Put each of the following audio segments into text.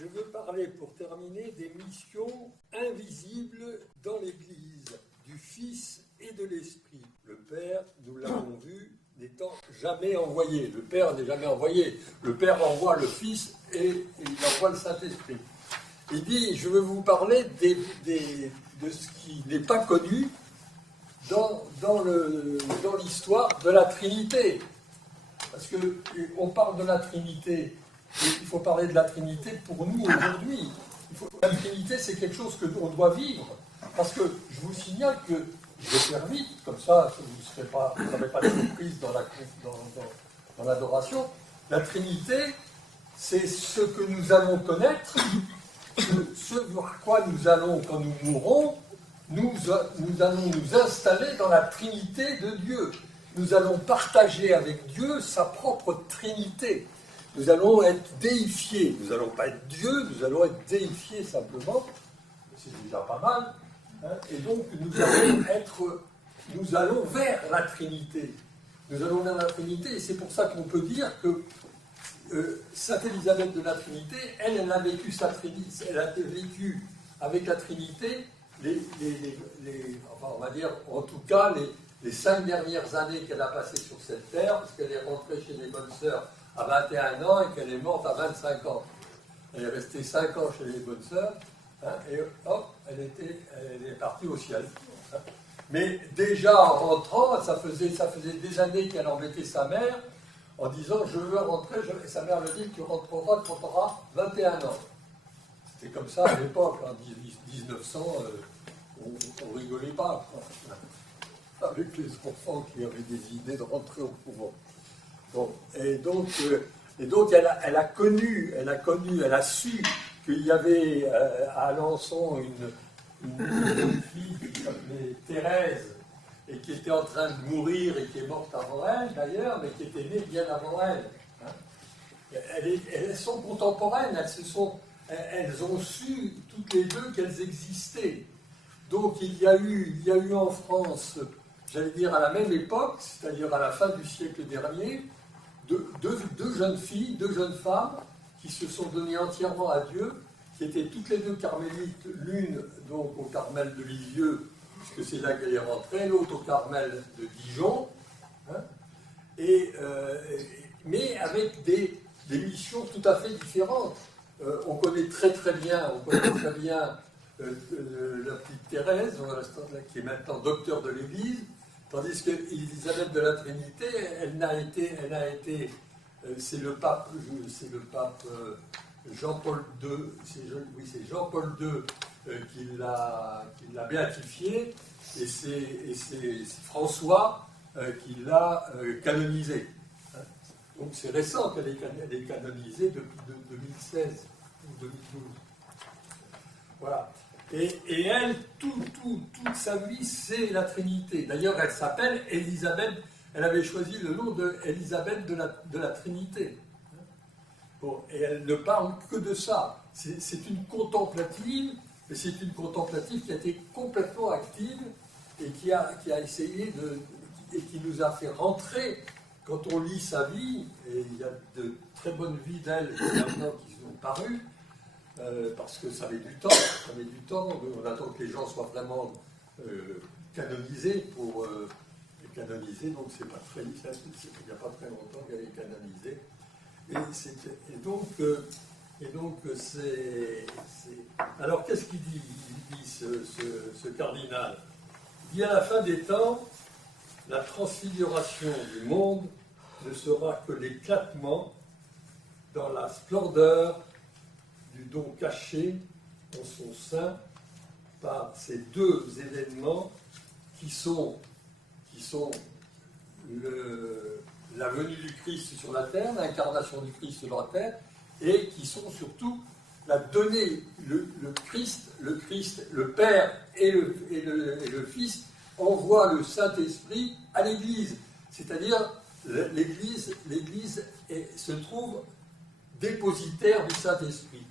Je veux parler, pour terminer, des missions invisibles dans l'Église, du Fils et de l'Esprit. Le Père, nous l'avons vu, n'étant jamais envoyé. Le Père n'est jamais envoyé. Le Père envoie le Fils et il envoie le Saint-Esprit. Il dit, je veux vous parler de ce qui n'est pas connu dans l'histoire de la Trinité. Parce qu'on parle de la Trinité, et il faut parler de la Trinité pour nous aujourd'hui. La Trinité, c'est quelque chose que l'on doit vivre. Parce que je vous signale que, je vais faire vite, comme ça, vous n'aurez pas de surprise dans l'adoration. La Trinité, c'est ce que nous allons connaître, ce vers quoi nous allons, quand nous mourrons, nous allons nous installer dans la Trinité de Dieu. Nous allons partager avec Dieu sa propre Trinité. Nous allons être déifiés. Nous n'allons pas être Dieu, nous allons être déifiés simplement. C'est déjà pas mal. Hein, et donc, nous allons vers la Trinité. Nous allons vers la Trinité, et c'est pour ça qu'on peut dire que Sainte Élisabeth de la Trinité, elle a vécu sa Trinité, elle a vécu avec la Trinité enfin, on va dire, en tout cas, les 5 dernières années qu'elle a passées sur cette terre, parce qu'elle est rentrée chez les bonnes sœurs à 21 ans et qu'elle est morte à 25 ans. Elle est restée 5 ans chez les bonnes sœurs, hein, et hop, elle est partie au ciel. Hein. Mais déjà en rentrant, ça faisait des années qu'elle embêtait sa mère en disant « je veux rentrer », et sa mère lui dit « tu rentreras quand tu auras 21 ans ». C'était comme ça à l'époque, en 1900, on rigolait pas, quoi, avec les enfants qui avaient des idées de rentrer au couvent. Bon, et donc elle a connu, elle a su qu'il y avait à Alençon une fille qui s'appelait Thérèse et qui était en train de mourir et qui est morte avant elle d'ailleurs, mais qui était née bien avant elle. Hein. Elles sont contemporaines, elles ont su toutes les deux qu'elles existaient. Donc il y a eu en France, j'allais dire à la même époque, c'est-à-dire à la fin du siècle dernier, deux jeunes filles, 2 jeunes femmes qui se sont données entièrement à Dieu, qui étaient toutes les 2 carmélites, l'une donc au Carmel de Lisieux, puisque c'est là qu'elle est rentrée, l'autre au Carmel de Dijon, hein, mais avec des missions tout à fait différentes. On connaît très bien la petite Thérèse, qui est maintenant docteur de l'Église, tandis qu'Élisabeth de la Trinité, c'est le pape Jean-Paul II, c'est Jean-Paul II qui l'a béatifiée, et c'est François qui l'a canonisée. Donc c'est récent qu'elle est canonisée depuis 2016 ou 2012. Voilà. Et elle, toute sa vie, c'est la Trinité. D'ailleurs, elle s'appelle Élisabeth, elle avait choisi le nom d'Élisabeth de la Trinité. Bon, et elle ne parle que de ça. C'est une contemplative, mais c'est une contemplative qui a été complètement active et qui a essayé et qui nous a fait rentrer, quand on lit sa vie, et il y a de très bonnes vies d'elle maintenant qui sont parues, parce que ça met du temps, on attend que les gens soient vraiment canonisés pour canoniser, donc c'est pas très, il n'y a pas très longtemps qu'elle est canonisée. Et donc c'est... Alors qu'est-ce qu'il dit? Il dit ce cardinal. Il dit à la fin des temps, la transfiguration du monde ne sera que l'éclatement dans la splendeur du don caché en son sein par ces 2 événements qui sont la venue du Christ sur la terre, l'incarnation du Christ sur la terre, et qui sont surtout la donnée, le Christ, le Père et le Fils envoient le Saint-Esprit à l'Église. C'est-à-dire, l'Église se trouve dépositaire du Saint-Esprit.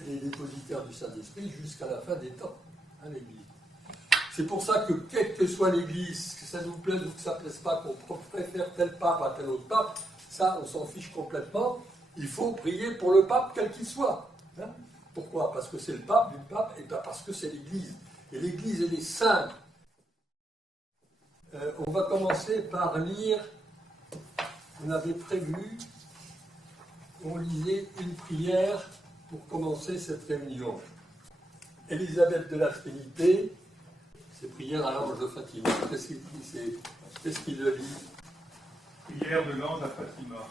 Elle est dépositaire du Saint-Esprit jusqu'à la fin des temps, hein, l'Église. C'est pour ça que, quelle que soit l'Église, que ça nous plaise ou que ça ne plaise pas, qu'on préfère tel pape à tel autre pape, ça, on s'en fiche complètement. Il faut prier pour le pape, quel qu'il soit. Hein. Pourquoi? Parce que c'est le pape du pape, et pas parce que c'est l'Église. Et l'Église, elle est sainte. On va commencer par lire, on avait prévu, on lisait une prière pour commencer cette réunion. Élisabeth de la Trinité, c'est prière à l'ange de Fatima. Qu'est-ce qu'il le lit? Prière de l'ange à Fatima.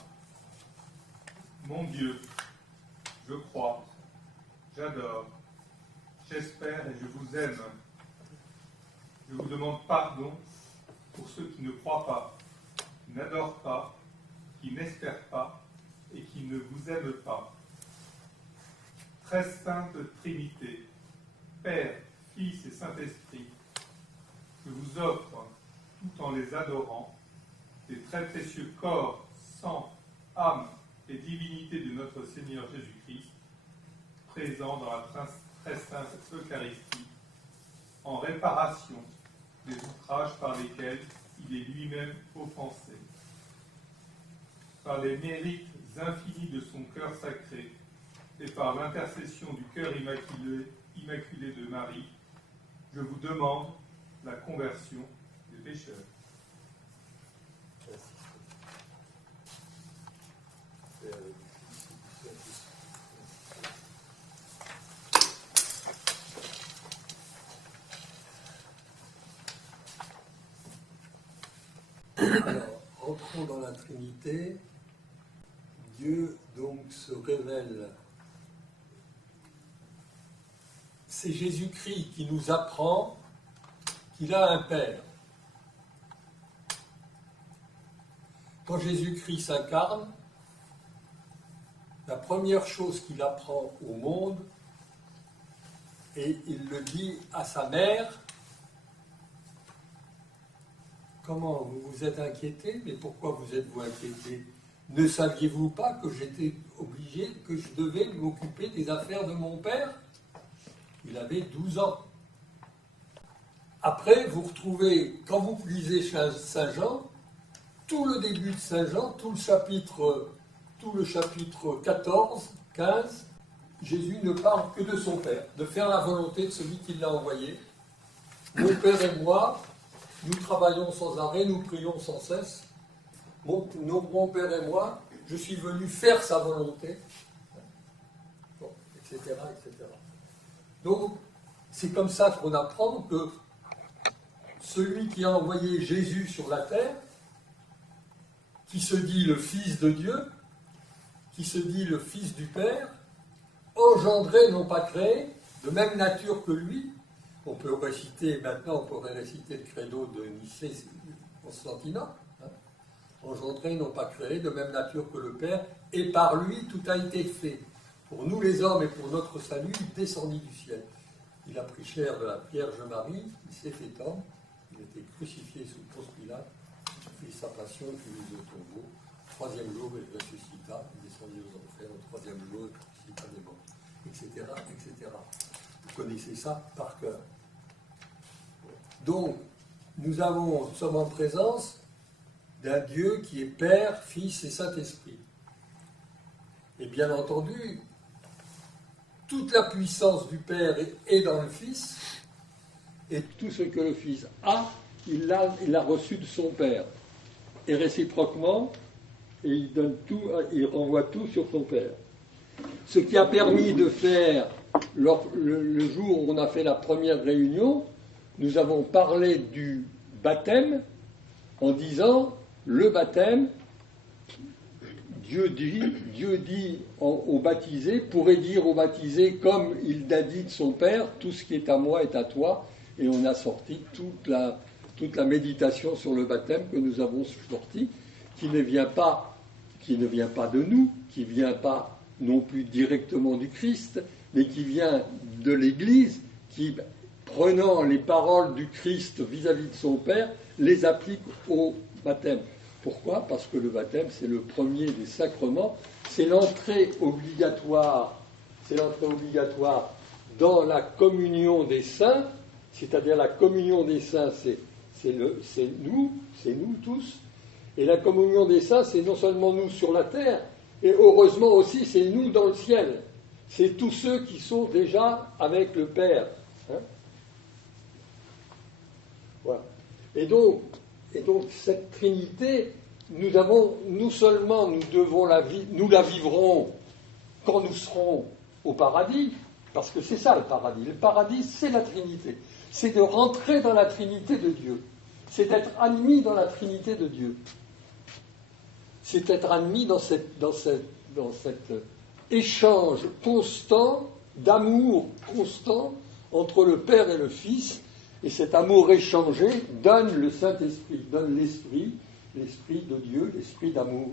Mon Dieu, je crois, j'adore, j'espère et je vous aime. Je vous demande pardon pour ceux qui ne croient pas, qui n'adorent pas, qui n'espèrent pas et qui ne vous aiment pas. Très sainte Trinité, Père, Fils et Saint-Esprit, je vous offre, tout en les adorant, les très précieux corps, sang, âme et divinité de notre Seigneur Jésus-Christ, présents dans la très sainte Eucharistie, en réparation des outrages par lesquels il est lui-même offensé. Par les mérites infinis de son cœur sacré et par l'intercession du cœur immaculé de Marie, je vous demande la conversion des pécheurs. Alors, entrons dans la Trinité. Dieu donc se révèle. C'est Jésus-Christ qui nous apprend qu'il a un Père. Quand Jésus-Christ s'incarne, la première chose qu'il apprend au monde, et il le dit à sa mère, comment vous vous êtes inquiété? Mais pourquoi vous êtes-vous inquiété? Ne saviez-vous pas que j'étais obligé, que je devais m'occuper des affaires de mon père? Il avait 12 ans. Après, vous retrouvez, quand vous lisez Saint Jean, tout le début de Saint Jean, tout le chapitre 14, 15, Jésus ne parle que de son Père, de faire la volonté de celui qui l'a envoyé. Mon Père et moi, nous travaillons sans arrêt, nous prions sans cesse. Mon Père et moi, je suis venu faire sa volonté, bon, etc., etc. Donc, c'est comme ça qu'on apprend que celui qui a envoyé Jésus sur la terre, qui se dit le Fils de Dieu, qui se dit le Fils du Père, engendré, non pas créé, de même nature que lui. On peut réciter, maintenant, on pourrait réciter le credo de Nicée, Constantinople. Engendré, non pas créé, de même nature que le Père, et par lui tout a été fait. Pour nous les hommes et pour notre salut, descendu du ciel. Il a pris chair de la Vierge Marie, il s'est fait homme, il a été crucifié sous Ponce Pilate, il fit sa passion, puis il est au tombeau. Troisième jour, il ressuscita, il descendit aux enfers, au troisième jour, il ressuscita des morts, etc., etc. Vous connaissez ça par cœur. Donc, nous sommes en présence d'un Dieu qui est Père, Fils et Saint-Esprit. Et bien entendu, toute la puissance du Père est dans le Fils, et tout ce que le Fils a, il l'a reçu de son Père. Et réciproquement, et il donne tout, il renvoie tout sur son Père. Ce qui a permis de faire, le jour où on a fait la première réunion, nous avons parlé du baptême en disant le baptême, Dieu dit au baptisé, pourrait dire au baptisé, comme il l'a dit de son Père, tout ce qui est à moi est à toi, et on a sorti toute la méditation sur le baptême que nous avons sorti, qui ne vient pas de nous, qui ne vient pas non plus directement du Christ, mais qui vient de l'Église, qui, prenant les paroles du Christ vis-à-vis de son Père, les applique au baptême. Pourquoi? Parce que le baptême, c'est le premier des sacrements, c'est l'entrée obligatoire dans la communion des saints, c'est-à-dire la communion des saints, c'est nous tous, et la communion des saints, c'est non seulement nous sur la terre, et heureusement aussi, c'est nous dans le ciel. c'est tous ceux qui sont déjà avec le Père. Hein. Voilà. Et donc, cette Trinité, nous seulement nous devons nous la vivrons quand nous serons au paradis, parce que c'est ça le paradis. Le paradis, c'est la Trinité. C'est de rentrer dans la Trinité de Dieu. C'est d'être admis dans la Trinité de Dieu. C'est d'être admis dans cet échange constant, d'amour constant entre le Père et le Fils. Et cet amour échangé donne le Saint-Esprit, donne l'Esprit de Dieu, l'Esprit d'amour.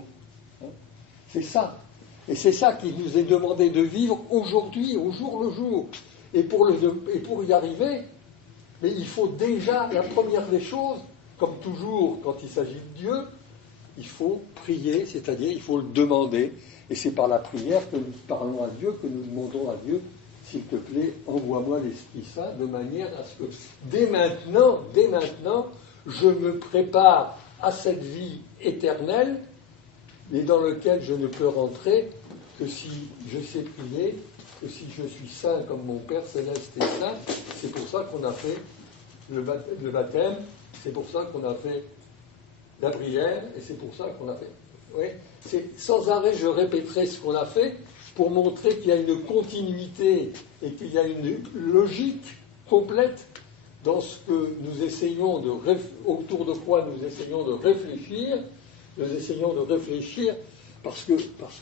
Hein. C'est ça. Et c'est ça qu'il nous est demandé de vivre aujourd'hui, au jour le jour. Et pour y arriver, mais il faut déjà, la première des choses, comme toujours quand il s'agit de Dieu, il faut prier, c'est-à-dire il faut le demander. Et c'est par la prière que nous parlons à Dieu, que nous demandons à Dieu, s'il te plaît, envoie-moi l'Esprit Saint, de manière à ce que dès maintenant, je me prépare à cette vie éternelle, mais dans laquelle je ne peux rentrer que si je sais prier, que si je suis saint comme mon Père Céleste est saint. C'est pour ça qu'on a fait le baptême, c'est pour ça qu'on a fait la prière, et c'est pour ça qu'on a fait. Oui, sans arrêt, je répéterai ce qu'on a fait pour montrer qu'il y a une continuité et qu'il y a une logique complète dans ce que nous essayons autour de quoi nous essayons de réfléchir. Nous essayons de réfléchir parce que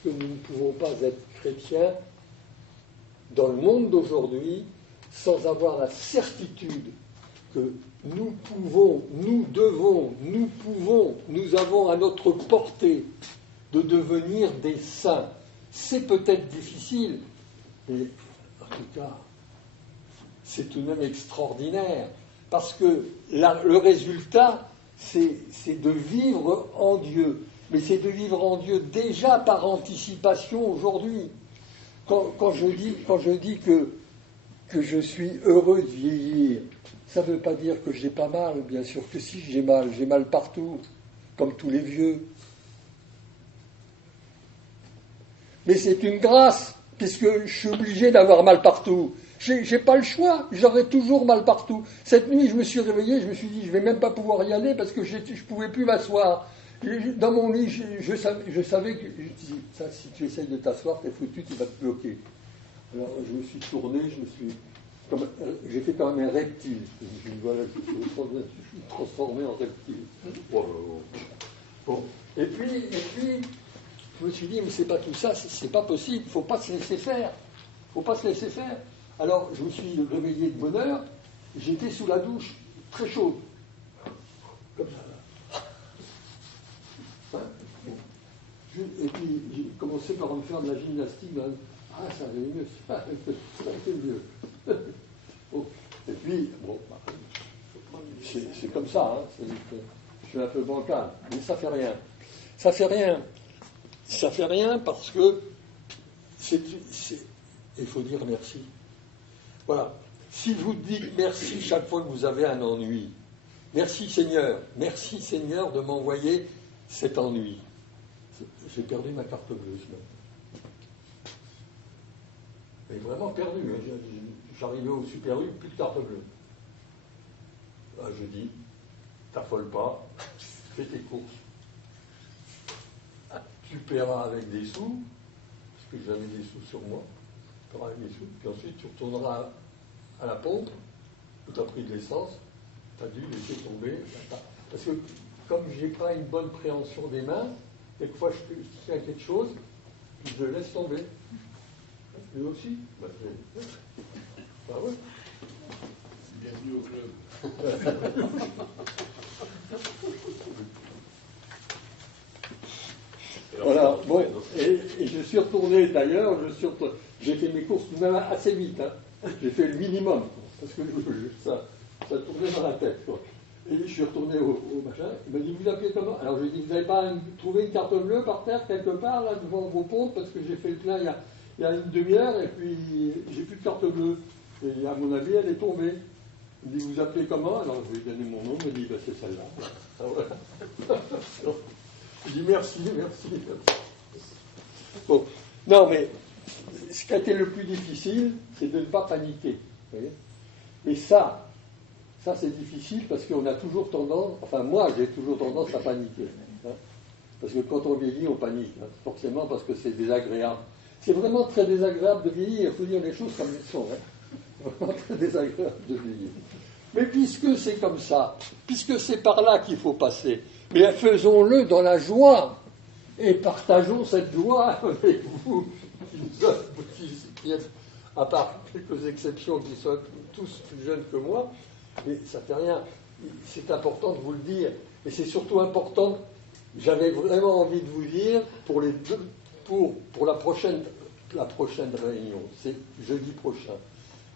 nous ne pouvons pas être chrétiens dans le monde d'aujourd'hui sans avoir la certitude que nous avons à notre portée de devenir des saints. C'est peut-être difficile, mais en tout cas, c'est tout de même extraordinaire, parce que le résultat, c'est de vivre en Dieu. Mais c'est de vivre en Dieu déjà par anticipation aujourd'hui. Quand je dis que je suis heureux de vieillir, ça ne veut pas dire que j'ai pas mal, bien sûr que si, j'ai mal partout, comme tous les vieux. Mais c'est une grâce, puisque je suis obligé d'avoir mal partout. J'ai pas le choix, j'aurai toujours mal partout. Cette nuit, je me suis réveillé, je me suis dit, je vais même pas pouvoir y aller parce que je pouvais plus m'asseoir. Dans mon lit, je savais que, je disais, ça, si tu essayes de t'asseoir, t'es foutu, tu vas te bloquer. Alors, je me suis tourné, j'ai fait quand même un reptile. Voilà, je suis transformé en reptile. Bon. Et puis, je me suis dit, mais c'est pas tout ça, c'est pas possible, il ne faut pas se laisser faire. Alors, je me suis réveillé de bonne heure, j'étais sous la douche, très chaude. Comme ça, là. Hein, bon. Et puis, j'ai commencé par me faire de la gymnastique. Ah, ça allait mieux, ça a été mieux. Bon. Et puis, bon, c'est comme ça, hein, je suis un peu bancal, mais ça fait rien. Ça fait rien parce que il faut dire merci. Voilà. Si vous dites merci chaque fois que vous avez un ennui, merci Seigneur de m'envoyer cet ennui. J'ai perdu ma carte bleue ce matin. Mais vraiment perdu. Hein. J'arrivais au Super U, plus de carte bleue. Là, je dis, t'affole pas, fais tes courses. Tu paieras avec des sous, parce que j'avais des sous sur moi, tu paieras avec des sous, puis ensuite tu retourneras à la pompe, où tu as pris de l'essence, tu as dû laisser tomber. Parce que comme je n'ai pas une bonne préhension des mains, quelquefois je tiens quelque chose, puis je le laisse tomber. Lui aussi. Bah ouais. Bienvenue au club. Voilà, bon, et je suis retourné d'ailleurs, j'ai fait mes courses même assez vite, hein. J'ai fait le minimum, parce que ça tournait dans la tête, quoi. Et je suis retourné au machin, il m'a dit, vous appelez comment? Alors je lui ai dit, vous n'avez pas trouvé une carte bleue par terre, quelque part, là, devant vos pompes, parce que j'ai fait le plein il y a une demi-heure, et puis j'ai plus de carte bleue. Et à mon avis, elle est tombée. Il me dit, vous appelez comment? Alors je lui ai donné mon nom, il m'a dit, c'est celle-là. Ah, voilà. Je dis merci. Bon, non, mais ce qui a été le plus difficile, c'est de ne pas paniquer. Vous voyez. Et ça c'est difficile parce qu'on a toujours tendance, enfin moi j'ai toujours tendance à paniquer. Hein. Parce que quand on vieillit, on panique, hein, forcément parce que c'est désagréable. C'est vraiment très désagréable de vieillir, il faut dire les choses comme elles sont. Hein. Vraiment très désagréable de vieillir. Mais puisque c'est comme ça, puisque c'est par là qu'il faut passer, mais faisons-le dans la joie et partageons cette joie avec vous, qui êtes, à part quelques exceptions qui sont tous plus jeunes que moi, mais ça ne fait rien. C'est important de vous le dire, et c'est surtout important. J'avais vraiment envie de vous dire pour la prochaine réunion, c'est jeudi prochain.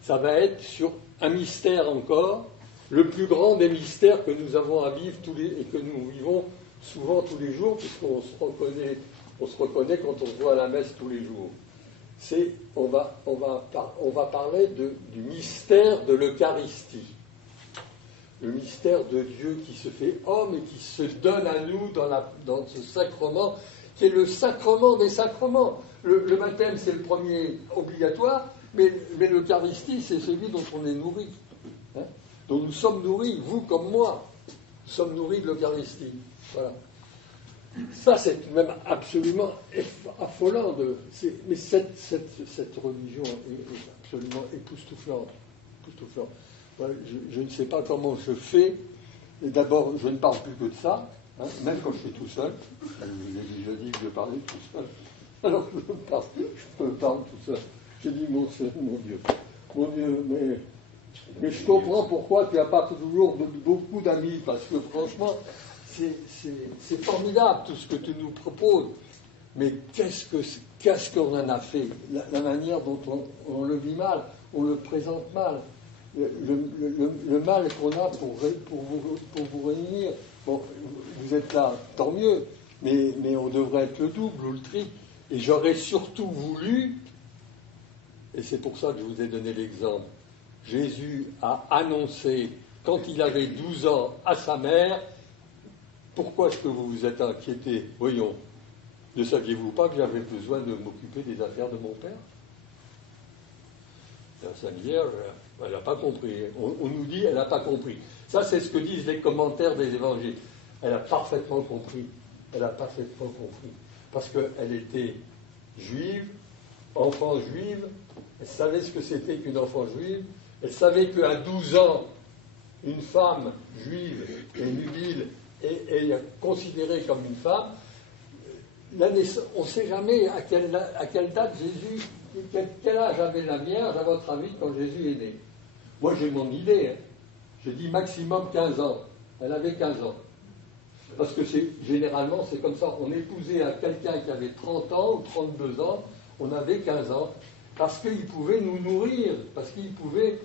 Ça va être sur un mystère encore, le plus grand des mystères que nous avons à vivre et que nous vivons souvent tous les jours, puisqu'on se reconnaît quand on se voit à la messe tous les jours. On va parler du mystère de l'Eucharistie. Le mystère de Dieu qui se fait homme et qui se donne à nous dans ce sacrement, qui est le sacrement des sacrements. Le baptême, c'est le premier obligatoire, mais l'Eucharistie, c'est celui dont on est nourri, hein, dont nous sommes nourris, vous comme moi, nous sommes nourris de l'Eucharistie. Voilà. Ça, c'est même absolument affolant. Mais cette religion est absolument époustouflante. Voilà, je ne sais pas comment je fais. Et d'abord, je ne parle plus que de ça, hein, même quand je suis tout seul. Je vous ai déjà dit que je parlais tout seul. Alors je me parle tout seul. Je dis, mon Dieu, mais je comprends pourquoi tu n'as pas toujours beaucoup d'amis, parce que franchement, c'est formidable tout ce que tu nous proposes. Mais qu'est-ce qu'on en a fait? La manière dont on le vit mal, on le présente mal. Le mal qu'on a pour vous réunir. Bon, vous êtes là, tant mieux, mais on devrait être le double ou le triple. Et j'aurais surtout voulu, et c'est pour ça que je vous ai donné l'exemple, Jésus a annoncé, quand il avait 12 ans, à sa mère, pourquoi est-ce que vous vous êtes inquiété? Voyons, ne saviez-vous pas que j'avais besoin de m'occuper des affaires de mon père? Sa Vierge, elle n'a pas compris. On nous dit, elle n'a pas compris. Ça, c'est ce que disent les commentaires des évangiles. Elle a parfaitement compris. Parce qu'elle était juive, enfant juive, elle savait ce que c'était qu'une enfant juive, elle savait qu'à 12 ans, une femme juive et nubile est considérée comme une femme. On ne sait jamais à quelle date Jésus, quel âge avait la Vierge, à votre avis, quand Jésus est né. Moi, j'ai mon idée. Hein. Je dis maximum 15 ans. Elle avait 15 ans. Parce que généralement, c'est comme ça. On épousait à quelqu'un qui avait 30 ans ou 32 ans, on avait 15 ans. Parce qu'il pouvait nous nourrir, parce qu'il pouvait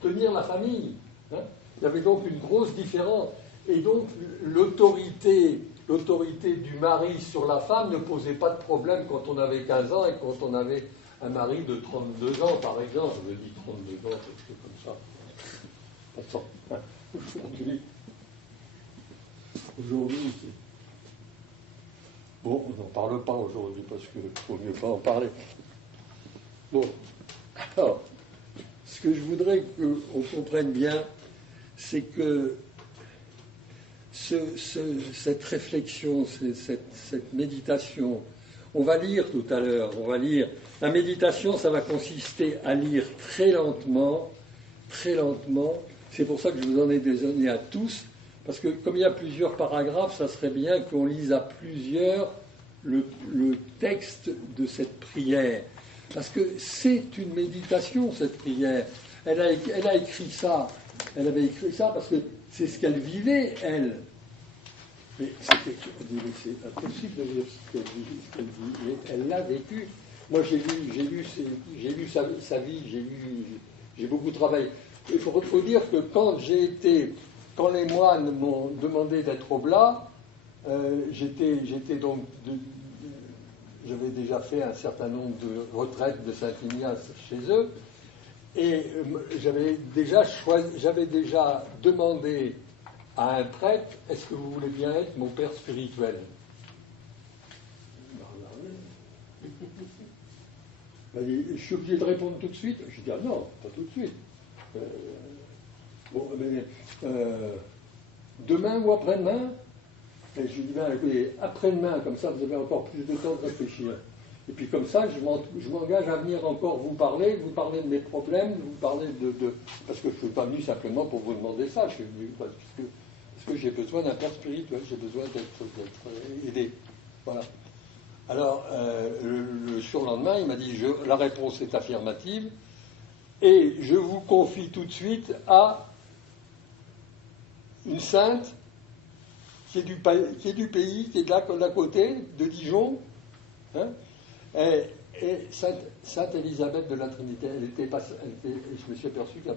tenir la famille. Hein. Il y avait donc une grosse différence. Et donc, l'autorité du mari sur la femme ne posait pas de problème quand on avait 15 ans et quand on avait un mari de 32 ans, par exemple. Je dis 32 ans, quelque chose comme ça. Attends, aujourd'hui, c'est... Bon, on n'en parle pas aujourd'hui parce qu'il ne faut mieux pas en parler. Bon, alors, ce que je voudrais qu'on comprenne bien, c'est que cette réflexion, cette méditation, on va lire tout à l'heure, la méditation, ça va consister à lire très lentement, c'est pour ça que je vous en ai donné à tous, parce que comme il y a plusieurs paragraphes, ça serait bien qu'on lise à plusieurs le texte de cette prière, parce que c'est une méditation, cette prière. Elle a écrit ça, elle avait écrit ça parce que c'est ce qu'elle vivait, elle. Mais c'est impossible de dire ce qu'elle vit, mais elle l'a vécu. Moi, j'ai lu sa vie, j'ai beaucoup travaillé. Il faut dire que quand les moines m'ont demandé d'être oblat, j'avais déjà fait un certain nombre de retraites de Saint-Ignace chez eux, et j'avais déjà demandé à un prêtre, est-ce que vous voulez bien être mon père spirituel? Il m'a dit, je suis obligé de répondre tout de suite. Je dis, ah non, pas tout de suite. Bon, mais demain ou après-demain? Et je lui dis, ben, écoutez, après-demain, comme ça, vous avez encore plus de temps de réfléchir. Et puis comme ça, je m'engage à venir encore vous parler de mes problèmes, vous parler parce que je ne suis pas venu simplement pour vous demander ça, je suis venu parce que j'ai besoin d'un père spirituel, j'ai besoin d'être aidé. Voilà. Alors, le surlendemain, il m'a dit, la réponse est affirmative, et je vous confie tout de suite à une sainte qui est du pays, qui est de là côté, de Dijon, hein, et Sainte Élisabeth de la Trinité. Je me suis aperçu qu'en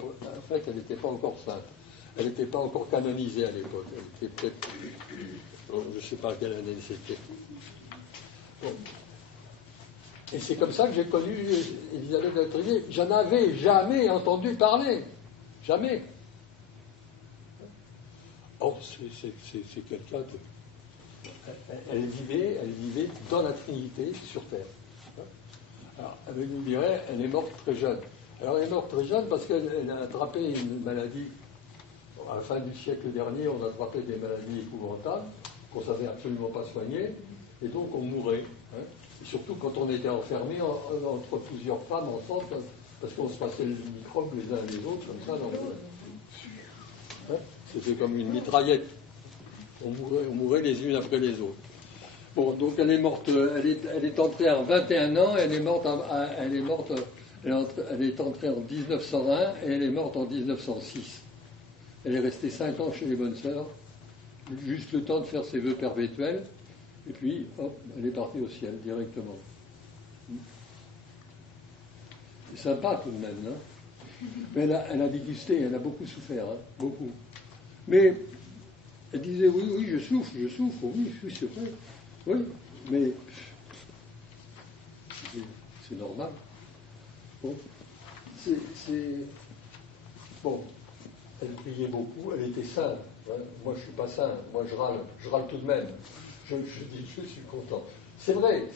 fait, elle n'était pas encore sainte. Elle n'était pas encore canonisée à l'époque. Elle était peut-être, je ne sais pas quelle année c'était. Bon. Et c'est comme ça que j'ai connu Élisabeth de la Trinité. J'en avais jamais entendu parler. Jamais. Or, c'est quelqu'un de... Elle vivait dans la Trinité sur Terre. Alors, elle nous dirait, elle est morte très jeune. Alors, elle est morte très jeune parce qu'elle a attrapé une maladie. À la fin du siècle dernier, on a attrapé des maladies épouvantables qu'on ne savait absolument pas soigner, et donc on mourait. Hein. Et surtout quand on était enfermé entre plusieurs femmes ensemble, parce qu'on se passait les microbes les uns les autres, comme ça. Hein. C'était comme une mitraillette. On mourait les unes après les autres. Bon, donc elle est morte, elle est entrée à 21 ans, elle est entrée en 1901 et elle est morte en 1906. Elle est restée 5 ans chez les Bonnes Sœurs, juste le temps de faire ses vœux perpétuels, et puis, hop, elle est partie au ciel directement. C'est sympa tout de même, hein. Mais elle a dégusté, elle a beaucoup souffert, hein, beaucoup. Mais elle disait, oui, je souffre, oui, c'est vrai. Oui, mais c'est normal. Bon, bon, elle priait beaucoup, elle était sainte. Hein. Moi, je ne suis pas saint, moi, je râle tout de même. Je suis content. C'est vrai,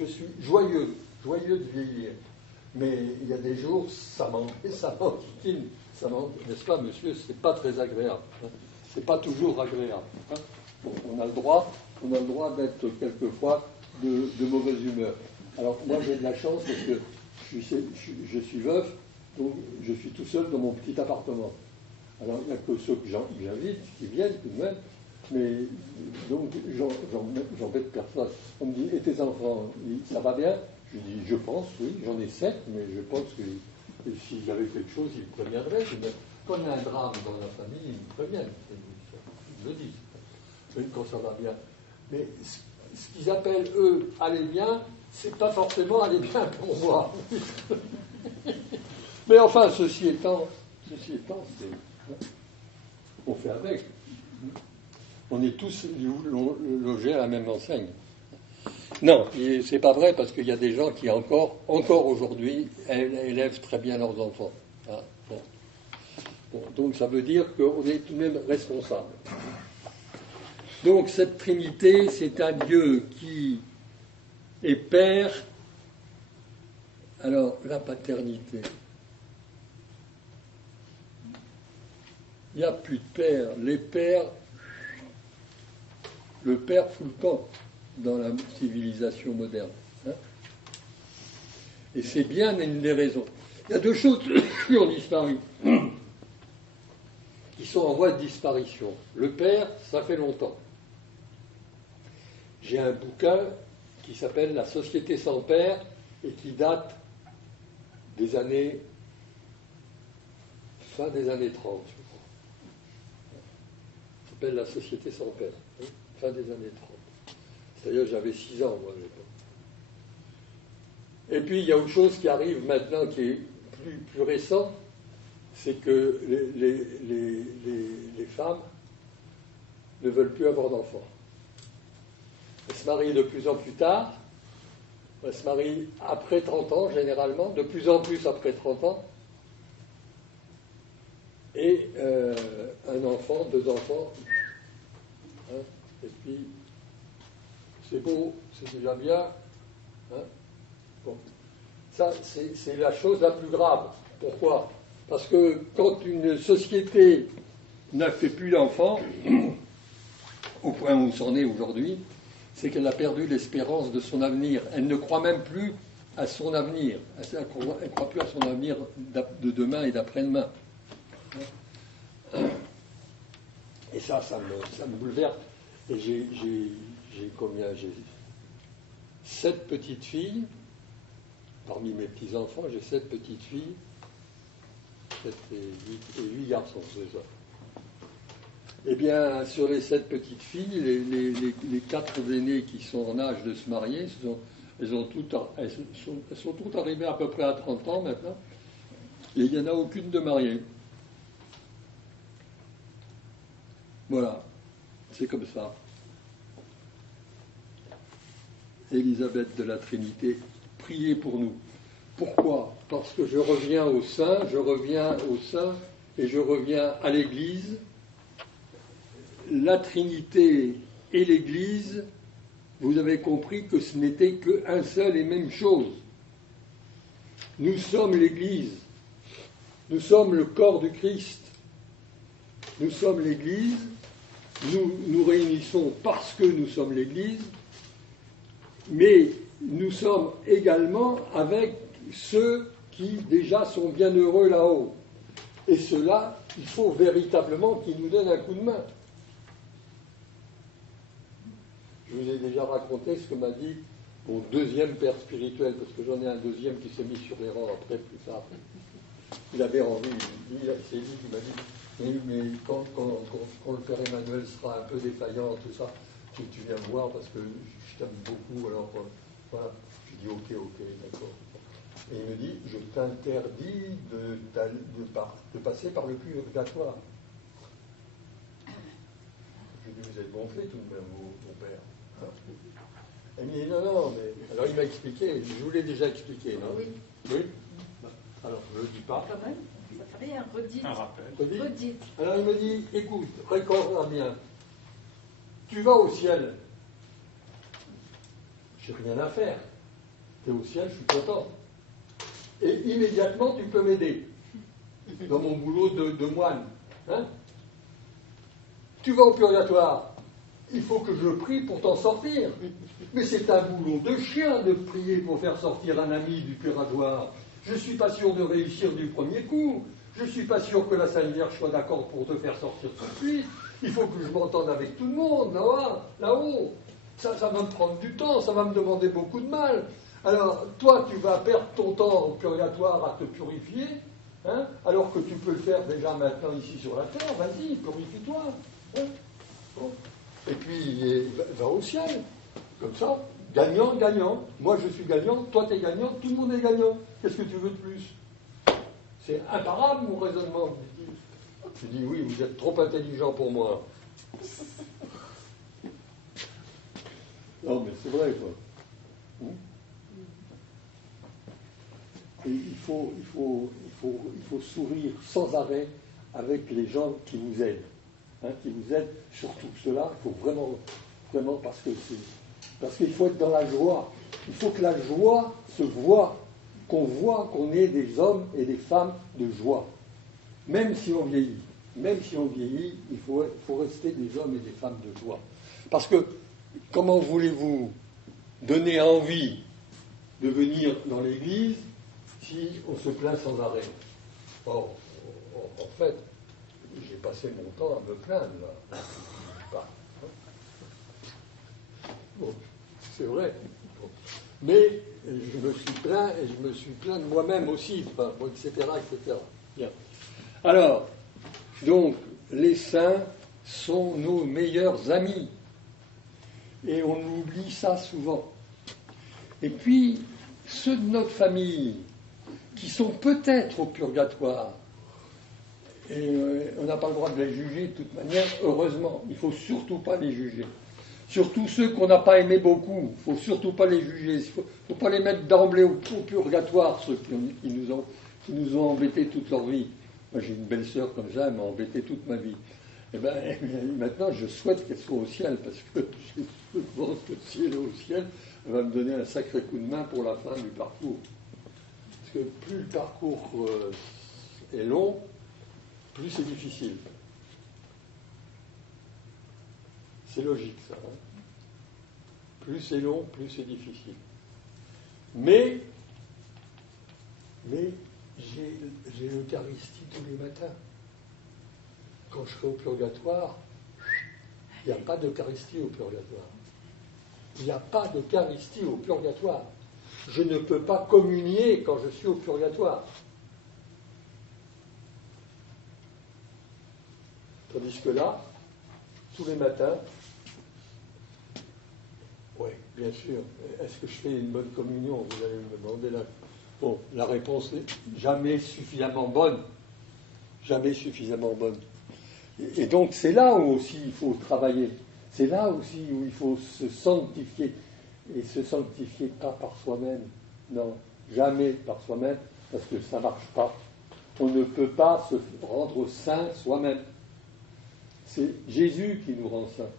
je suis joyeux de vieillir. Mais il y a des jours, ça m'enquiquine, n'est-ce pas, monsieur, c'est pas très agréable. Hein. C'est pas toujours agréable. Hein. Bon, on a le droit d'être quelquefois de mauvaise humeur. Alors moi j'ai de la chance parce que je suis veuf, donc je suis tout seul dans mon petit appartement. Alors il n'y a que ceux que j'invite qui viennent tout de même, mais donc j'embête personne. On me dit, et tes enfants, ça va bien? Je dis, je pense, oui, j'en ai 7, mais je pense que s'il y avait quelque chose, ils me préviendraient. Quand il y a un drame dans la famille, ils me préviennent. Ils me le disent. Quand ça va bien. Mais ce qu'ils appellent, eux, aller bien, c'est pas forcément aller bien pour moi. Mais enfin, ceci étant, on fait avec. On est tous logés à la même enseigne. Non, c'est pas vrai, parce qu'il y a des gens qui encore aujourd'hui, élèvent très bien leurs enfants. Ah, bon. Bon, donc ça veut dire qu'on est tout de même responsable. Donc cette Trinité, c'est un Dieu qui est Père. Alors, la paternité. Il n'y a plus de père. Les pères, le père fout le camp dans la civilisation moderne. Hein. Et c'est bien une des raisons. Il y a deux choses qui ont disparu, qui sont en voie de disparition. Le père, ça fait longtemps. J'ai un bouquin qui s'appelle La Société sans père et qui date des années fin des années 30, je crois. Ça s'appelle La Société sans père, hein, fin des années 30. C'est-à-dire j'avais 6 ans, moi, à l'époque. Et puis, il y a autre chose qui arrive maintenant, qui est plus récent, c'est que les femmes ne veulent plus avoir d'enfants. Elles se marient de plus en plus tard, elles se marient après 30 ans, généralement, de plus en plus après 30 ans, et un enfant, 2 enfants, hein, et puis c'est beau, c'est déjà bien, hein, bon. Ça, c'est la chose la plus grave. Pourquoi? Parce que quand une société n'a fait plus d'enfants, au point où on s'en est aujourd'hui, c'est qu'elle a perdu l'espérance de son avenir. Elle ne croit même plus à son avenir. Elle ne croit plus à son avenir de demain et d'après-demain. Et ça me bouleverse. Et j'ai combien? J'ai 7 petites filles. Parmi mes petits-enfants, j'ai 7 petites filles. 7 et 8 garçons, c'est ça. Eh bien, sur les 7 petites filles, les 4 aînées qui sont en âge de se marier, elles sont toutes arrivées à peu près à 30 ans maintenant, et il n'y en a aucune de mariée. Voilà, c'est comme ça. Élisabeth de la Trinité, priez pour nous. Pourquoi? Parce que je reviens au sein et je reviens à l'Église. La Trinité et l'Église, vous avez compris que ce n'était qu'un seul et même chose. Nous sommes l'Église, nous sommes le corps du Christ, nous sommes l'Église, nous nous réunissons parce que nous sommes l'Église, mais nous sommes également avec ceux qui déjà sont bienheureux là-haut. Et ceux-là, il faut véritablement qu'ils nous donnent un coup de main. Je vous ai déjà raconté ce que m'a dit mon deuxième père spirituel, parce que j'en ai un deuxième qui s'est mis sur les rangs après, plus tard. Il avait envie, c'est lui qui m'a dit, mais quand le père Emmanuel sera un peu défaillant, tout ça, tu viens me voir parce que je t'aime beaucoup, alors voilà. Je dis ok, d'accord. Et il me dit, je t'interdis de passer par le purgatoire. Je lui dis, vous êtes gonflé tout de même, mon père. Il me dit, non, mais... Alors il m'a expliqué, je vous l'ai déjà expliqué, non? Oui. Oui. Alors, je ne le dis pas. Quand même, ça fait rien, redites. Un rappel. Redites. Alors il me dit, écoute, recorde bien, tu vas au ciel. J'ai rien à faire. Tu es au ciel, je suis content. Et immédiatement, tu peux m'aider dans mon boulot de moine. Hein? Tu vas au purgatoire. Il faut que je prie pour t'en sortir. Mais c'est un boulot de chien de prier pour faire sortir un ami du purgatoire. Je ne suis pas sûr de réussir du premier coup. Je ne suis pas sûr que la Sainte Vierge soit d'accord pour te faire sortir tout de suite. Il faut que je m'entende avec tout le monde, là-haut. Ça va me prendre du temps, ça va me demander beaucoup de mal. Alors, toi, tu vas perdre ton temps au purgatoire à te purifier, hein, alors que tu peux le faire déjà maintenant ici sur la terre. Vas-y, purifie-toi. Hein. Bon. Et puis, va au ciel. Comme ça, gagnant, gagnant. Moi, je suis gagnant, toi, tu es gagnant, tout le monde est gagnant. Qu'est-ce que tu veux de plus? C'est imparable, mon raisonnement. Je dis, oui, vous êtes trop intelligent pour moi. Non, mais c'est vrai, quoi. Et il faut sourire sans arrêt avec les gens qui vous aident. Hein, qui vous aident, surtout cela, il faut vraiment, parce qu'il faut être dans la joie. Il faut que la joie se voit, qu'on est des hommes et des femmes de joie. Même si on vieillit, il faut rester des hommes et des femmes de joie. Parce que, comment voulez-vous donner envie de venir dans l'Église si on se plaint sans arrêt? Or, en fait, j'ai passé mon temps à me plaindre, là. Bon, c'est vrai. Bon. Mais je me suis plaint, et je me suis plaint de moi-même aussi, etc., etc. Bien. Alors, donc, les saints sont nos meilleurs amis. Et on oublie ça souvent. Et puis, ceux de notre famille qui sont peut-être au purgatoire, et on n'a pas le droit de les juger de toute manière, heureusement, il ne faut surtout pas les juger. Surtout ceux qu'on n'a pas aimés beaucoup, il ne faut surtout pas les juger, il ne faut pas les mettre d'emblée au purgatoire, ceux qui nous ont embêtés toute leur vie. Moi j'ai une belle-sœur comme ça, elle m'a embêté toute ma vie. Et bien maintenant je souhaite qu'elle soit au ciel, parce que je pense que si elle est au ciel, elle va me donner un sacré coup de main pour la fin du parcours. que plus le parcours est long, plus c'est difficile. C'est logique, ça. Hein. Plus c'est long, plus c'est difficile. Mais j'ai l'Eucharistie tous les matins. Quand je serai au purgatoire, il n'y a pas d'Eucharistie au purgatoire. Il n'y a pas d'Eucharistie au purgatoire. Je ne peux pas communier quand je suis au purgatoire. Tandis que là, tous les matins, oui, bien sûr, est-ce que je fais une bonne communion? Vous allez me demander là. Bon, la réponse est jamais suffisamment bonne. Jamais suffisamment bonne. Et donc c'est là où aussi il faut travailler. C'est là aussi où il faut se sanctifier. Et se sanctifier pas par soi-même. Non, jamais par soi-même, parce que ça ne marche pas. On ne peut pas se rendre saint soi-même. C'est Jésus qui nous rend saints.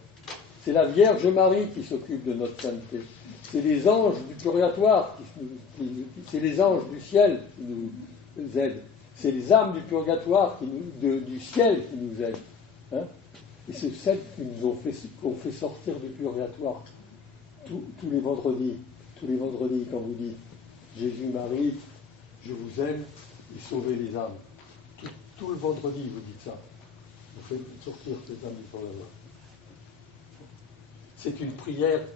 C'est la Vierge Marie qui s'occupe de notre sainteté. C'est les anges du purgatoire, c'est les anges du ciel qui nous aident. C'est les âmes du purgatoire du ciel qui nous aident. Hein? Et c'est celles qui nous ont fait sortir du purgatoire tous les vendredis. Tous les vendredis, quand vous dites Jésus, Marie, je vous aime et sauvez les âmes. Tout le vendredi, vous dites ça. Vous faites sortir ces âmes du purgatoire. C'est une prière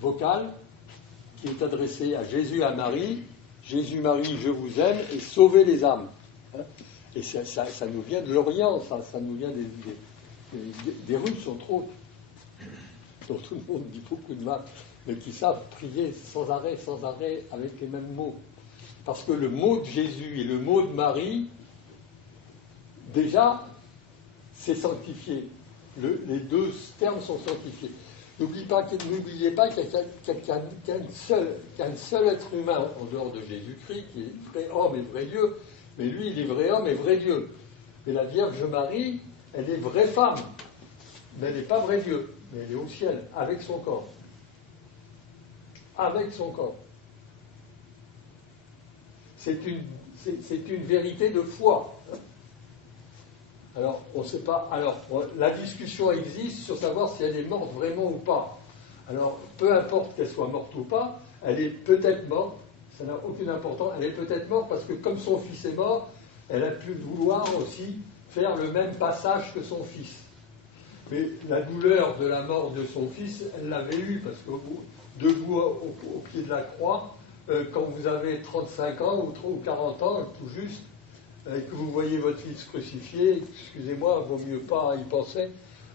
vocale qui est adressée à Jésus et à Marie. Jésus, Marie, je vous aime et sauvez les âmes. Hein? Et ça nous vient de l'Orient, ça nous vient des Russes, entre autres, dont tout le monde dit beaucoup de mal, mais qui savent prier sans arrêt, avec les mêmes mots. Parce que le mot de Jésus et le mot de Marie, déjà, c'est sanctifié. Les deux termes sont sanctifiés. N'oubliez pas qu'il y a qu'un seul être humain en dehors de Jésus-Christ, qui est vrai homme et vrai Dieu, mais lui, il est vrai homme et vrai Dieu. Et la Vierge Marie, elle est vraie femme, mais elle n'est pas vrai Dieu, mais elle est au ciel, avec son corps. Avec son corps. C'est une vérité de foi. Alors, on ne sait pas. Alors, la discussion existe sur savoir si elle est morte vraiment ou pas. Alors, peu importe qu'elle soit morte ou pas, elle est peut-être morte. Ça n'a aucune importance. Elle est peut-être morte parce que, comme son fils est mort, elle a pu vouloir aussi faire le même passage que son fils. Mais la douleur de la mort de son fils, elle l'avait eue parce que debout au pied de la croix, quand vous avez 35 ans ou 40 ans, tout juste, et que vous voyez votre fils crucifié, excusez-moi, il vaut mieux pas y penser,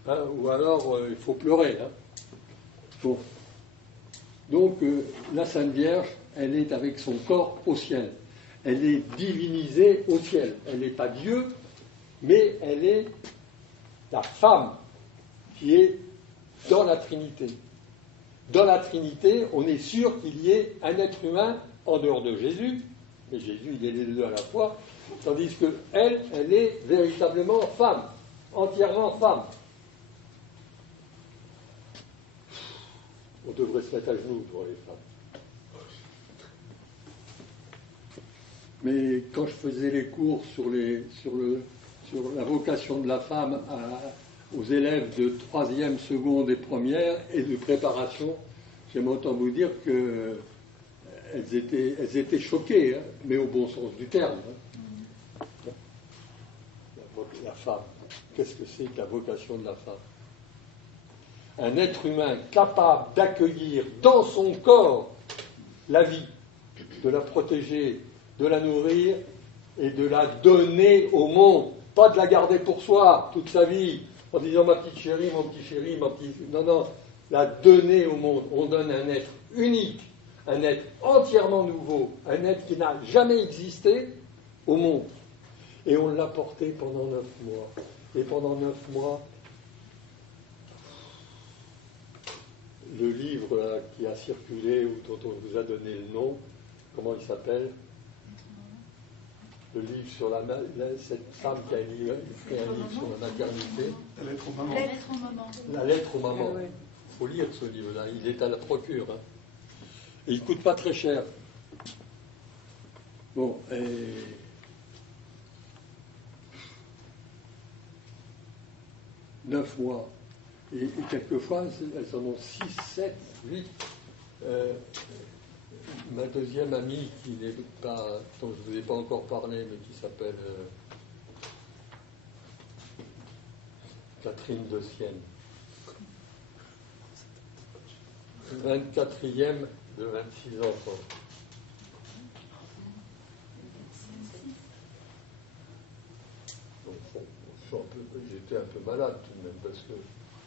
hein, ou alors il faut pleurer. Hein. Bon. Donc la Sainte Vierge, elle est avec son corps au ciel. Elle est divinisée au ciel. Elle n'est pas Dieu, mais elle est la femme qui est dans la Trinité. Dans la Trinité, on est sûr qu'il y ait un être humain en dehors de Jésus, mais Jésus, il est les deux à la fois, tandis qu'elle, elle est véritablement femme, entièrement femme. On devrait se mettre à genoux pour les femmes. Mais quand je faisais les cours sur la vocation de la femme aux élèves de 3e, seconde et première et de préparation, j'aime autant vous dire qu'elles étaient choquées, hein, mais au bon sens du terme. Hein. La femme, qu'est-ce que c'est que la vocation de la femme? Un être humain capable d'accueillir dans son corps la vie, de la protéger, de la nourrir et de la donner au monde, pas de la garder pour soi toute sa vie, en disant ma petite chérie, mon petit chéri, ma petite... Non, la donner au monde. On donne un être unique, un être entièrement nouveau, un être qui n'a jamais existé au monde. Et on l'a porté pendant 9 mois. Et pendant 9 mois, le livre là, qui a circulé, ou dont on vous a donné le nom, comment il s'appelle? Le livre sur cette femme qui a écrit un livre sur la maternité. La lettre aux mamans. La lettre aux mamans. Il faut lire ce livre-là. Il est à la procure. Hein. Et il ne coûte pas très cher. Bon, et 9 mois. Et quelquefois, elles en ont 6, 7, 8. Ma deuxième amie, qui n'est pas, dont je ne vous ai pas encore parlé, mais qui s'appelle Catherine de Sienne, 24e de 26 enfants. J'étais un peu malade tout de même, parce que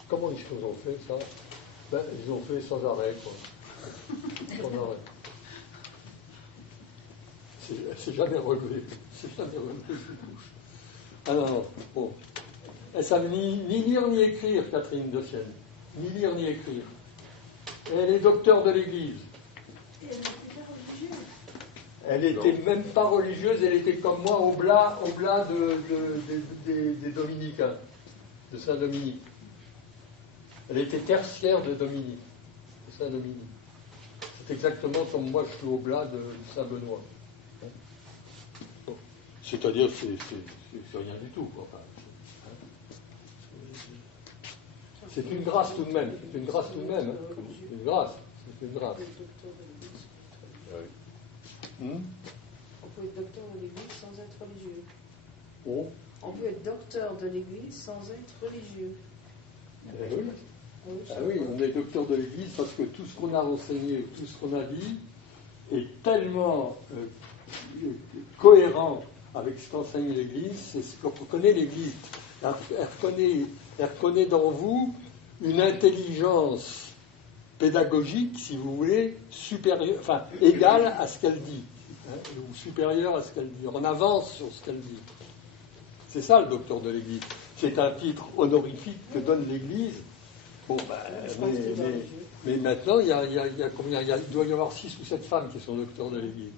comment les choses ont fait ça? Ben, ils ont fait sans arrêt, quoi. Sans arrêt. C'est jamais relevé. C'est jamais relevé du couche. Ah non, bon. Elle ne savait ni lire ni écrire, Catherine de Sienne. Ni lire ni écrire. Et elle est docteur de l'Église. Elle n'était même pas religieuse, elle était comme moi, oblat des Dominicains, de Saint-Dominique. Elle était tertiaire de Dominique, de Saint-Dominique. C'est exactement comme moi, je suis oblat de Saint-Benoît. Bon. C'est-à-dire, c'est rien du tout, quoi. C'est une grâce tout de même. C'est une grâce tout de même. Hein. C'est une grâce. C'est une grâce. On peut être docteur de l'Église sans être religieux. Oh. On peut être docteur de l'Église sans être religieux. Eh oui. Ah oui, on est docteur de l'Église parce que tout ce qu'on a renseigné, tout ce qu'on a dit est tellement cohérent avec ce qu'enseigne l'Église, c'est ce que reconnaît l'Église. Elle reconnaît dans vous une intelligence pédagogique, si vous voulez, supérieure, enfin égale à ce qu'elle dit, hein, ou supérieure à ce qu'elle dit, en avance sur ce qu'elle dit. C'est ça le docteur de l'Église. C'est un titre honorifique que donne l'Église. Bon, mais maintenant, il y a combien? Il doit y avoir 6 ou 7 femmes qui sont docteurs de l'Église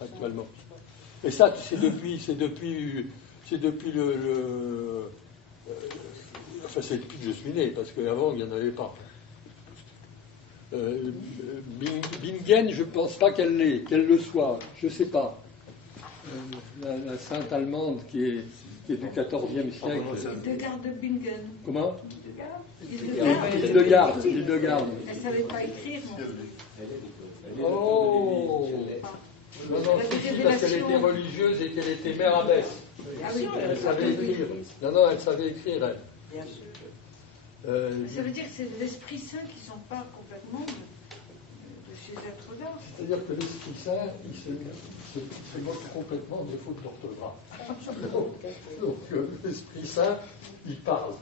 actuellement. Et ça, c'est depuis enfin, c'est depuis que je suis né, parce qu'avant, il n'y en avait pas. Bingen, je ne pense pas qu'elle le soit, je ne sais pas. La sainte allemande qui est du XIVe siècle. Hildegard de Bingen. Comment? Hildegard. Hildegard. Elle ne savait pas écrire. Oh! Non, c'est parce qu'elle était religieuse et qu'elle était mère abbesse. Ah oui, elle savait écrire. Non, elle savait écrire, elle. Bien sûr. Ça veut dire que c'est l'Esprit Saint qui s'empare complètement de ces êtres-là. C'est-à-dire que l'Esprit Saint, il se moque complètement des fautes d'orthographe. Donc, l'Esprit Saint, il parle.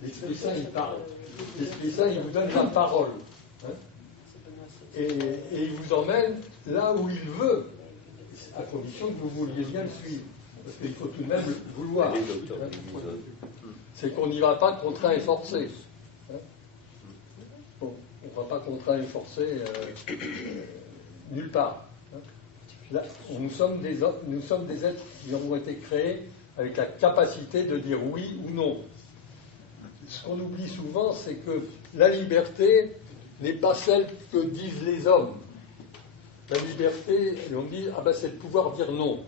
L'Esprit Saint, il parle. L'Esprit Saint, il vous donne la parole. Hein? Et il vous emmène là où il veut, à condition que vous vouliez bien le suivre. Parce qu'il faut tout de même le vouloir. C'est qu'on n'y va pas contraint et forcé. Hein? Bon, on ne va pas contraint et forcé nulle part. Hein? Là, nous sommes des êtres qui ont été créés avec la capacité de dire oui ou non. Ce qu'on oublie souvent, c'est que la liberté n'est pas celle que disent les hommes. La liberté, et on dit, c'est de pouvoir dire non.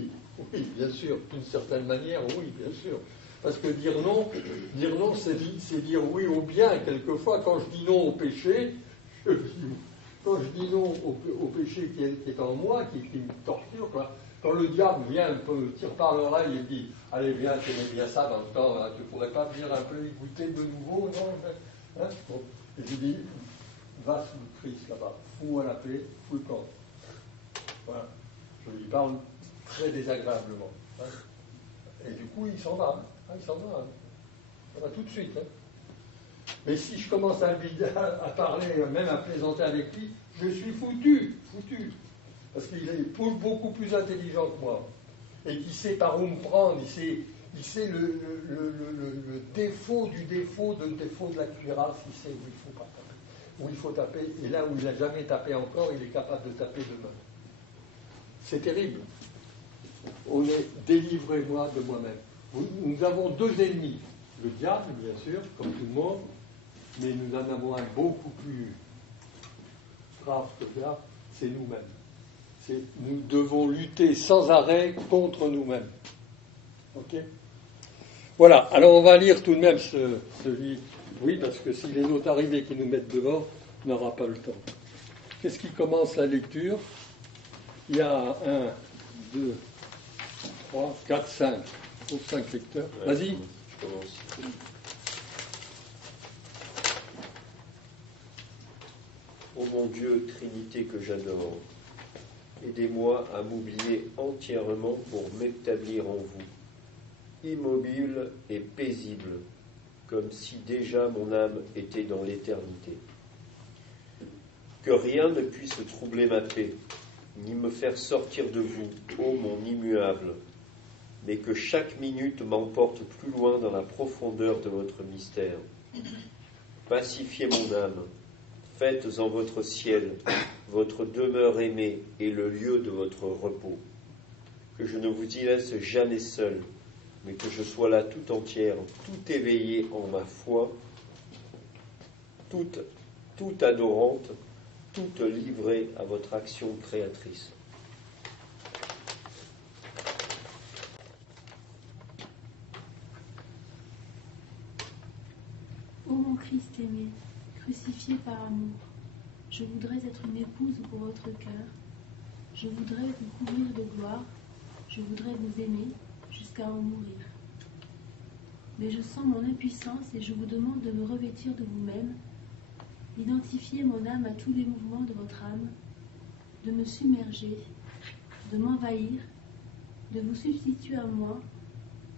Oui, bien sûr, d'une certaine manière, oui, bien sûr. Parce que dire non, c'est dire oui au bien. Quelquefois, quand je dis non au péché, quand je dis non au péché qui est en moi, qui me torture, quoi. Quand le diable vient, me tire par l'oreille et dit, allez, viens, tu aimais bien ça dans le temps, hein, tu ne pourrais pas venir un peu écouter de nouveau, non? Hein? Bon. Et je dis, va sous le Christ là-bas, fous-moi la paix, fous le camp. Voilà. Je lui parle très désagréablement. Hein. Et du coup, il s'en va. Hein, il s'en va. Hein. Ça va tout de suite. Hein. Mais si je commence à parler, même à plaisanter avec lui, je suis foutu. Parce qu'il est beaucoup plus intelligent que moi. Et qui sait par où me prendre, il sait le défaut du défaut de la cuirasse, il sait où il faut pas taper. Où il faut taper, et là où il n'a jamais tapé encore, il est capable de taper demain. C'est terrible. On est délivré, moi, de moi-même. Nous avons 2 ennemis. Le diable, bien sûr, comme tout le monde, mais nous en avons un beaucoup plus grave que ça, c'est nous-mêmes. Nous devons lutter sans arrêt contre nous-mêmes. Ok ? Voilà, alors on va lire tout de même celui. Oui, parce que si les autres arrivent et qu'ils nous mettent devant, on n'aura pas le temps. Qu'est-ce qui commence la lecture ? Il y a 1, 2, 3, 4, 5. Il faut 5 lecteurs. Vas-y. Je commence. Ô mon Dieu, Trinité que j'adore, aidez-moi à m'oublier entièrement pour m'établir en vous, immobile et paisible, comme si déjà mon âme était dans l'éternité. Que rien ne puisse troubler ma paix, ni me faire sortir de vous, ô mon immuable, mais que chaque minute m'emporte plus loin dans la profondeur de votre mystère. Pacifiez mon âme, faites en votre ciel votre demeure aimée et le lieu de votre repos. Que je ne vous y laisse jamais seul, mais que je sois là tout entière, tout éveillée en ma foi, toute adorante, toute livrée à votre action créatrice. Ô mon Christ aimé, crucifié par amour, je voudrais être une épouse pour votre cœur, je voudrais vous couvrir de gloire, je voudrais vous aimer jusqu'à en mourir. Mais je sens mon impuissance et je vous demande de me revêtir de vous-même, d'identifier mon âme à tous les mouvements de votre âme, de me submerger, de m'envahir, de vous substituer à moi,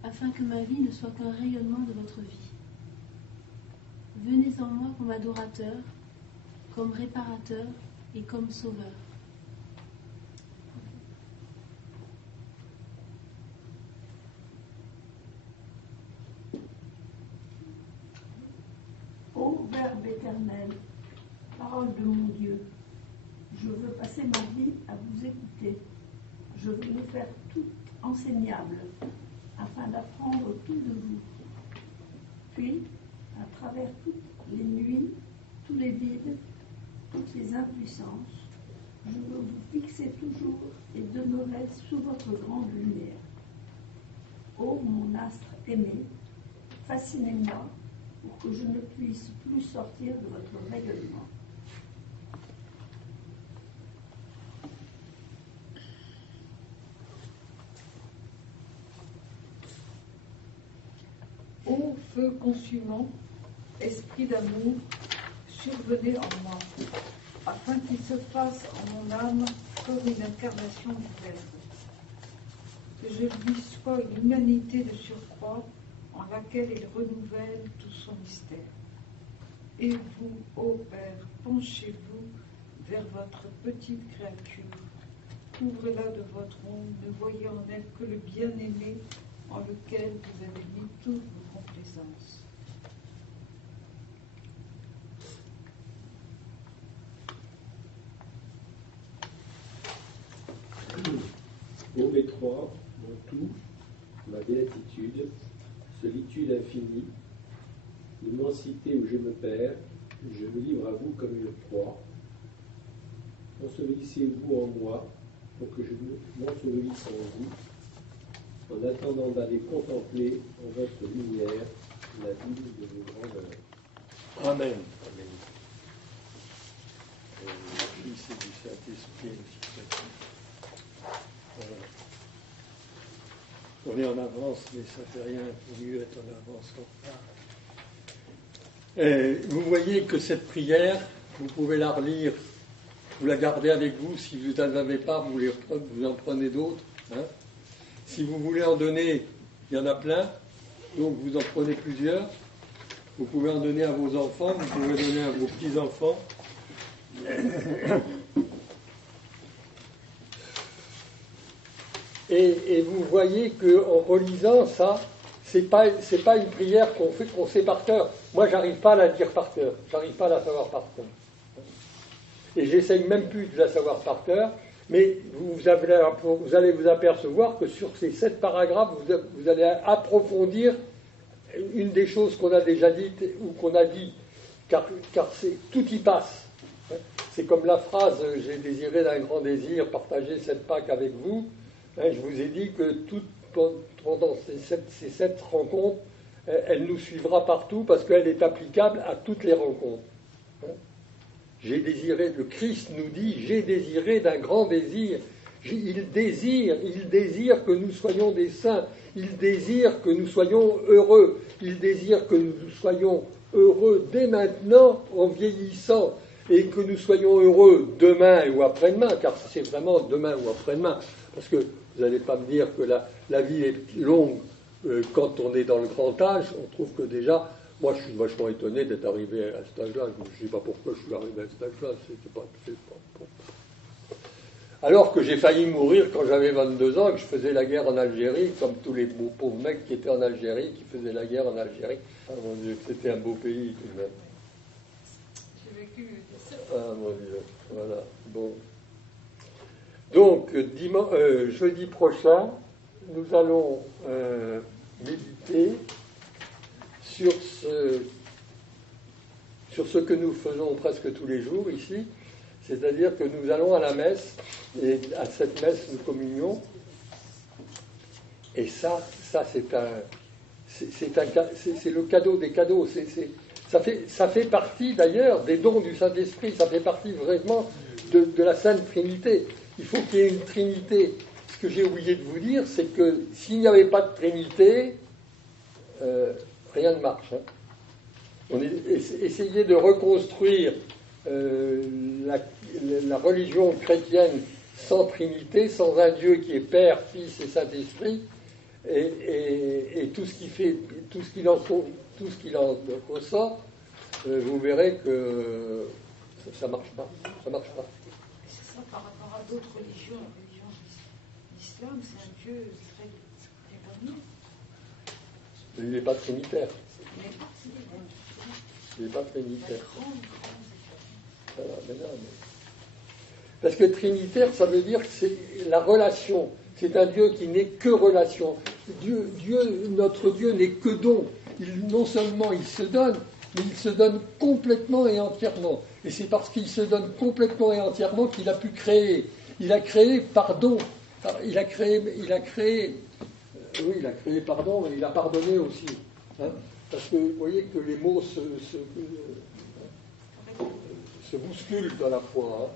afin que ma vie ne soit qu'un rayonnement de votre vie. Venez en moi comme adorateur, comme réparateur et comme sauveur. Ô Verbe éternel, parole de mon Dieu, je veux passer ma vie à vous écouter. Je veux me faire tout enseignable, afin d'apprendre tout de vous. Puis, à travers toutes les nuits, tous les vides, toutes les impuissances, je veux vous fixer toujours et demeurer sous votre grande lumière. Ô mon astre aimé, fascinez-moi pour que je ne puisse plus sortir de votre rayonnement. Ô feu consumant, esprit d'amour, survenez en moi, afin qu'il se fasse en mon âme comme une incarnation du Verbe. Que je lui sois une humanité de surcroît en laquelle il renouvelle tout son mystère. Et vous, ô Père, penchez-vous vers votre petite créature, couvrez-la de votre ombre, ne voyez en elle que le bien-aimé en lequel vous avez mis toutes vos complaisances. Ô mes trois, mon tout, ma béatitude, solitude infinie, l'immensité où je me perds, je me livre à vous comme une proie. Ensevelissez-vous en moi pour que je m'ensevelisse en vous, en attendant d'aller contempler en votre lumière la ville de vos grandeurs. Amen. Amen. Du Fils et du Saint-Esprit. Voilà. On est en avance, mais ça ne fait rien, il vaut mieux être en avance qu'en retard. Et vous voyez que cette prière, vous pouvez la relire, vous la gardez avec vous, si vous n'en avez pas, vous en prenez d'autres. Hein. Si vous voulez en donner, il y en a plein, donc vous en prenez plusieurs. Vous pouvez en donner à vos enfants, vous pouvez donner à vos petits-enfants. Et vous voyez qu'en relisant ça, c'est pas une prière qu'on sait par cœur. Moi, j'arrive pas à la dire par cœur, j'arrive pas à la savoir par cœur. Et j'essaye même plus de la savoir par cœur, mais vous allez vous apercevoir que sur ces 7 paragraphes, vous allez approfondir une des choses qu'on a déjà dites ou qu'on a dit, car tout y passe. C'est comme la phrase « J'ai désiré d'un grand désir partager cette Pâque avec vous ». Je vous ai dit que pendant ces 7 rencontres, elle nous suivra partout parce qu'elle est applicable à toutes les rencontres. J'ai désiré, le Christ nous dit, j'ai désiré d'un grand désir. Il désire que nous soyons des saints. Il désire que nous soyons heureux. Il désire que nous soyons heureux dès maintenant en vieillissant et que nous soyons heureux demain ou après-demain, car c'est vraiment demain ou après-demain. Parce que vous n'allez pas me dire que la vie est longue quand on est dans le grand âge. On trouve que déjà, moi je suis vachement étonné d'être arrivé à cet âge-là. Je ne sais pas pourquoi je suis arrivé à cet âge-là. C'est pas. Alors que j'ai failli mourir quand j'avais 22 ans et que je faisais la guerre en Algérie, comme tous les pauvres mecs qui étaient en Algérie, qui faisaient la guerre en Algérie. Ah mon Dieu, c'était un beau pays tout de même. J'ai vécu ça. Ah mon Dieu, voilà. Bon. Donc, jeudi prochain, nous allons méditer sur ce que nous faisons presque tous les jours ici, c'est-à-dire que nous allons à la messe, et à cette messe nous communions, et ça c'est le cadeau des cadeaux, ça fait partie d'ailleurs des dons du Saint-Esprit, ça fait partie vraiment de la Sainte Trinité. Il faut qu'il y ait une Trinité. Ce que j'ai oublié de vous dire, c'est que s'il n'y avait pas de Trinité, rien ne marche. Essayez de reconstruire la religion chrétienne sans Trinité, sans un Dieu qui est Père, Fils et Saint-Esprit, et tout ce qu'il en ressort, vous verrez que ça marche pas. Ça marche pas. C'est ça par rapport à d'autres religions. La religion d'islam, c'est un Dieu très éloigné. Il n'est pas trinitaire. Il n'est pas trinitaire. Voilà, mais non, mais... Parce que trinitaire, ça veut dire que c'est la relation. C'est un Dieu qui n'est que relation. Notre Dieu n'est que don. Non seulement il se donne, mais il se donne complètement et entièrement. Et c'est parce qu'il se donne complètement et entièrement qu'il a pu créer. Il a créé pardon. Il a créé pardon, mais il a pardonné aussi. Parce que vous voyez que les mots se bousculent à la fois.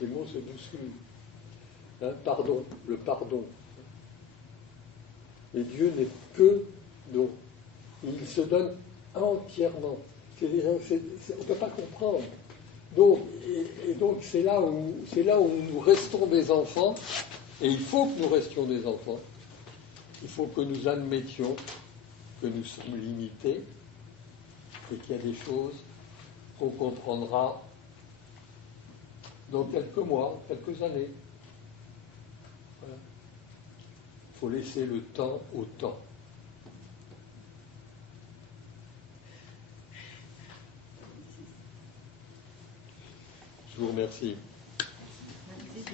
Les mots se bousculent. Pardon, le pardon. Et Dieu n'est que don. Il se donne entièrement. On ne peut pas comprendre. Donc c'est là où nous restons des enfants, et il faut que nous restions des enfants. Il faut que nous admettions que nous sommes limités et qu'il y a des choses qu'on comprendra dans quelques mois, quelques années. Voilà. Il faut laisser le temps au temps. Je vous remercie. Merci.